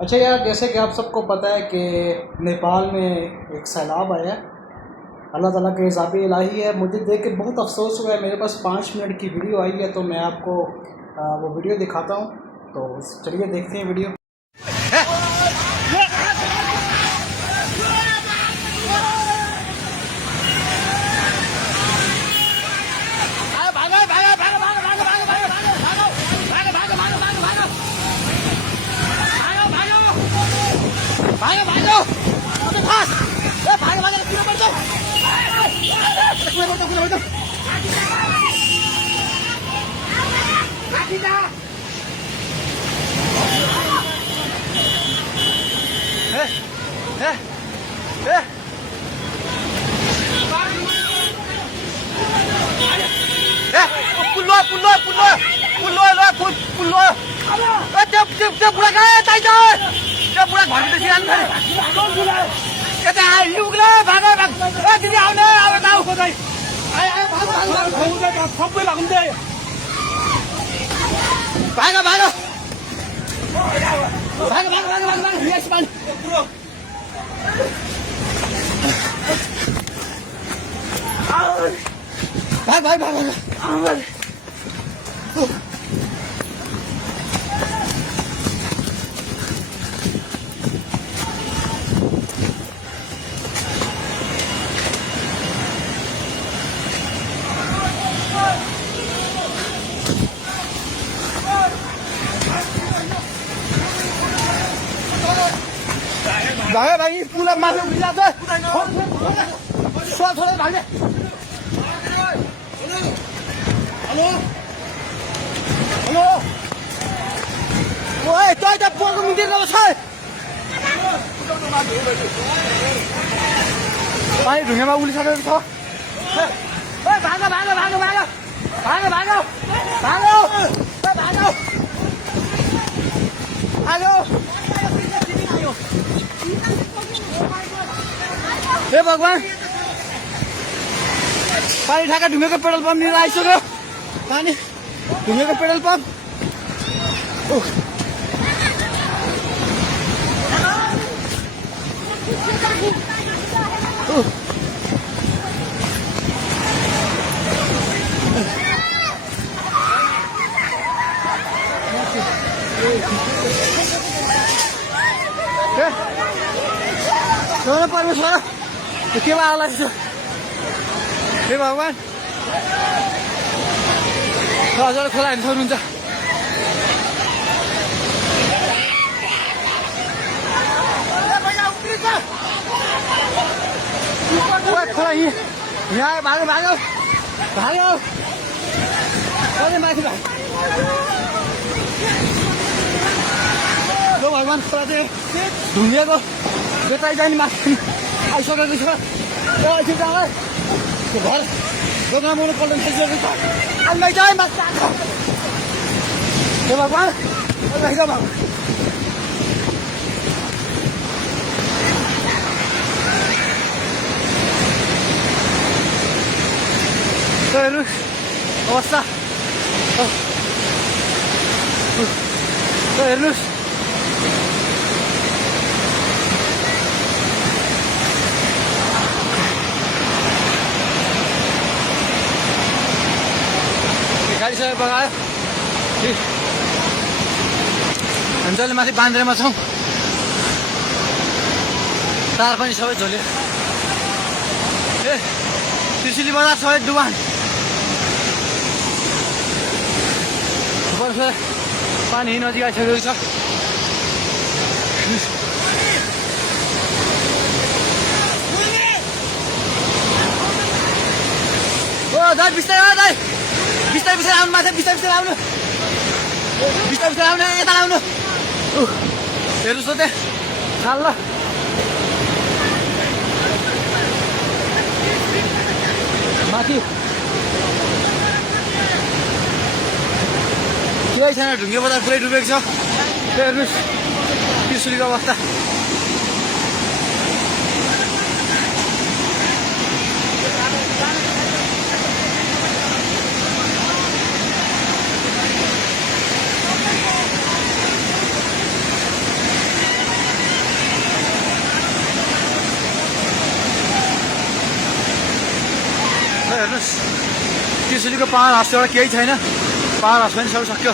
अच्छा यार, जैसे कि आप सबको पता है कि नेपाल में एक सैलाब आया है। अल्लाह ताला के इज़ाबे इलाही है। मुझे देख के बहुत अफसोस हुआ है। मेरे पास 5 मिनट की वीडियो आई है, तो मैं आपको वो वीडियो दिखाता हूँ। तो चलिए देखते हैं वीडियो। भागो भागो अबे भाग ए भागो भागो किन पर्छ किन पर्छ काटिदा ए ए ए पुल्लो पुल्लो पुल्लो पुल्लो ल पुल्लो ए त्यो बुढा गए ताइ त त्यो बुढा घरभित्र सिरान गरे यता युगले भागो भाग ए दिदी आउने आउ त आउ खोदै आइ आइ भागो सबै लाग्दै भागो भागो भागो भागो भागो भागो यस मान भाग भाग भाग भागे भाई पूरा माफी मिला तो थोड़े भागे हेलो हेलो ओए तो इधर पोको मुंडी का बस भाई ढुंगे में उली सारे तो ओए भागो भागो भागो भागो भागो भागो भागो भागो भागो हे भगवान पानी ढाका ढुङ्गेको पेट्रोल पम्प लिएर आइसक्यो पानी ढुङ्गेको पेट्रोल पम्प परमेश्वर के आला हे भगवान हजुर खोला हेर्नु सक्नुहुन्छ खोला यहाँ भागो भागो भागो कहिले माथि भागो भगवान खोला चाहिँ ढुङ्गेको बेटाइ जाने माथि आइसकेको छ घर दोकान बोल्नु पल्ट खाइसकेको छ अन्नै चाहिँ माथि आएको हे भगवान भगवान हेर्नु अवस्था हेर्नुहोस् गाडी सबै बगायो हामी जहिले माथि बान्द्रेमा छौँ तार पनि सबै झोल्यो ए त्रिशुली बजार सबै डुबान बर्फ पानी नजिक आइसकेको छ ओ दाइ बिस्तारै दाइ बिस्तारै बिस्तारै आउनु माथि बिस्तारै बिस्तारै आउनु बिस्तारै बिस्तारै आउनु यता आउनु हेर्नुहोस् त त्यहाँ ल माथि केही छैन ढुङ्गे बजार पुरै डुबेको छ हेर्नुहोस् त्रिशुलीको अवस्था हेर्नुहोस् त्रिशुलीको पाहाड हाँस एउटा केही छैन, पाहाड हाँस पनि सबै सक्यो।